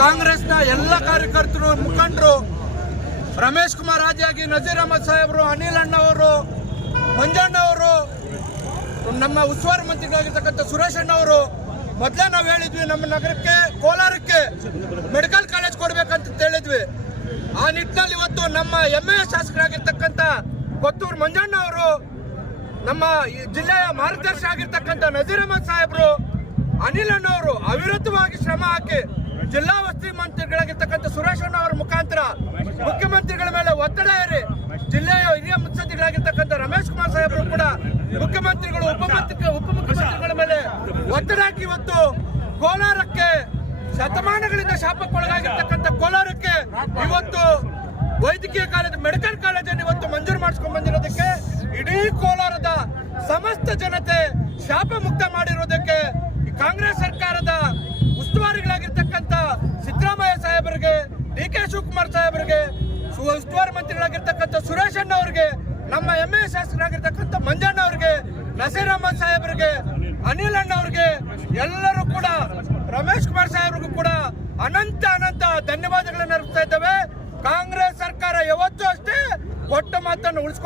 ಕಾಂಗ್ರೆಸ್ನ ಎಲ್ಲ ಕಾರ್ಯಕರ್ತರು ಮುಖಂಡರು ರಮೇಶ್ ಕುಮಾರ್ ರಾಜಿಯಾಗಿ ನಜೀರ್ ಅಹಮದ್ ಸಾಹೇಬರು, ಅನಿಲ್ ಅಣ್ಣ ಅವರು ಮಂಜಣ್ಣ ಅವರು, ನಮ್ಮ ಉಸ್ತುವಾರಿ ಮಂತ್ರಿಗಳಾಗಿರ್ತಕ್ಕಂಥ ಸುರೇಶ್ ಅಣ್ಣ ಅವರು, ಮೊದಲೇ ನಾವು ಹೇಳಿದ್ವಿ ನಮ್ಮ ನಗರಕ್ಕೆ, ಕೋಲಾರಕ್ಕೆ ಮೆಡಿಕಲ್ ಕಾಲೇಜ್ ಕೊಡಬೇಕಂತ ಹೇಳಿದ್ವಿ. ಆ ನಿಟ್ಟಿನಲ್ಲಿ ಇವತ್ತು ನಮ್ಮ ಎ ಶಾಸಕರಾಗಿರ್ತಕ್ಕಂಥ ಕೊತ್ತೂರು ಮಂಜಣ್ಣ ಅವರು, ನಮ್ಮ ಜಿಲ್ಲೆಯ ಮಾರ್ಗದರ್ಶಿ ಆಗಿರ್ತಕ್ಕಂಥ ನಜೀರ್ ಅಹಮದ್ ಸಾಹೇಬರು ಅನಿಲ್ ಅಣ್ಣ ಅವರು ಅವಿರುದ್ಧವಾಗಿ ಶ್ರಮ ಹಾಕಿ ಜಿಲ್ಲಾ ವಸತಿ ಮಂತ್ರಿಗಳಾಗಿರ್ತಕ್ಕಂಥ ಸುರೇಶ್ ಅಣ್ಣ ಅವರ ಮುಖಾಂತರ ಮುಖ್ಯಮಂತ್ರಿಗಳ ಮೇಲೆ ಒತ್ತಡ ಏರಿ ಜಿಲ್ಲೆಯ ಹಿರಿಯ ಮುಖ್ಯಮಂತ್ರಿಗಳಾಗಿರ್ತಕ್ಕಂಥ ರಮೇಶ್ ಕುಮಾರ್ ಸಾಹೇಬರು ಕೂಡ ಮುಖ್ಯಮಂತ್ರಿಗಳು ಉಪಮಂತ್ರಿ ಉಪಮುಖ್ಯಮಂತ್ರಿಗಳ ಮೇಲೆ ಒತ್ತಡ ಹಾಕಿ ಇವತ್ತು ಕೋಲಾರಕ್ಕೆ ಶತಮಾನಗಳಿಂದ ಶಾಪಕ್ಕೊಳಗಾಗಿರ್ತಕ್ಕಂಥ ಕೋಲಾರಕ್ಕೆ ಇವತ್ತು ವೈದ್ಯಕೀಯ ಕಾಲೇಜ್, ಮೆಡಿಕಲ್ ಕಾಲೇಜನ್ನು ಇವತ್ತು ಮಂಜೂರು ಮಾಡಿಸ್ಕೊಂಡ್ ಬಂದಿರೋದಕ್ಕೆ ಇಡೀ ಕೋಲಾರದ ಸಮಸ್ತ ಜನತೆ ಶಾಪ ಮುಕ್ತ ಉಸ್ತುವಾರಿ ಮಂತ್ರಿಗಳಾಗಿರ್ತಕ್ಕಂಥ ಸುರೇಶ್ ಅಣ್ಣ ಅವರಿಗೆ, ನಮ್ಮ ಎಂ ಎ ಶಾಸಕರಾಗಿರ್ತಕ್ಕಂಥ ಮಂಜಣ್ಣ ಅವರಿಗೆ ನಸೀರ್ ಅಹಮದ್ ಸಾಹೇಬರಿಗೆ, ಅನಿಲ್ ಅಣ್ಣ ಅವ್ರಿಗೆ, ಎಲ್ಲರೂ ಕೂಡ, ರಮೇಶ್ ಕುಮಾರ್ ಸಾಹೇಬ್ರಿಗೂ ಕೂಡ ಅನಂತ ಅನಂತ ಧನ್ಯವಾದಗಳನ್ನು ಅರ್ಪಿಸ್ತಾ ಇದ್ದಾವೆ. ಕಾಂಗ್ರೆಸ್ ಸರ್ಕಾರ ಯಾವತ್ತೂ ಅಷ್ಟೇ ಕೊಟ್ಟ ಮಾತನ್ನು ಉಳಿಸ್ಕೊಂಡು